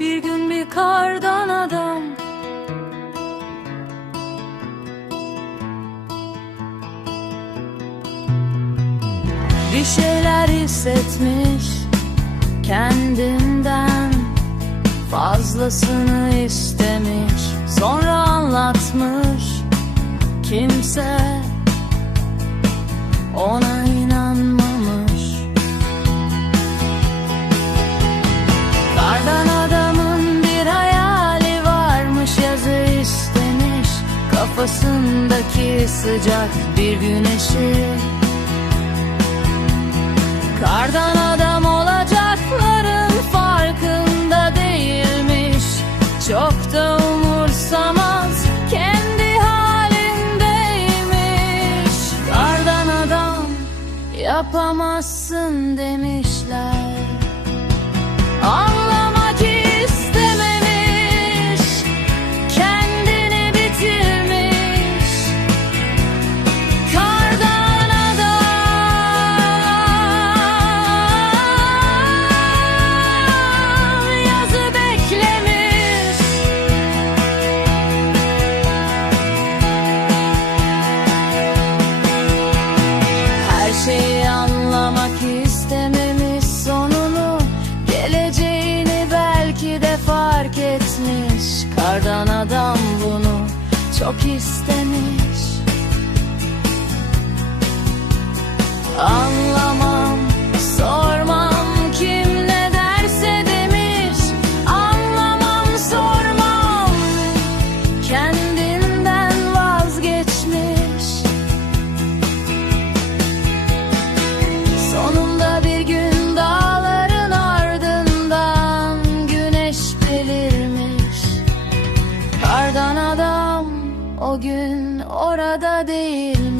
Bir gün bir kardan adam. Bir şeyler hissetmiş kendinden. Fazlasını istemiş sonra anlatmış Kimse Kafasındaki sıcak bir güneşi. Kardan adam olacakların farkında değilmiş. Çok da umursamaz kendi halindeymiş. Kardan adam yapamazsın demişler çok istenir Anlamam O gün orada değilim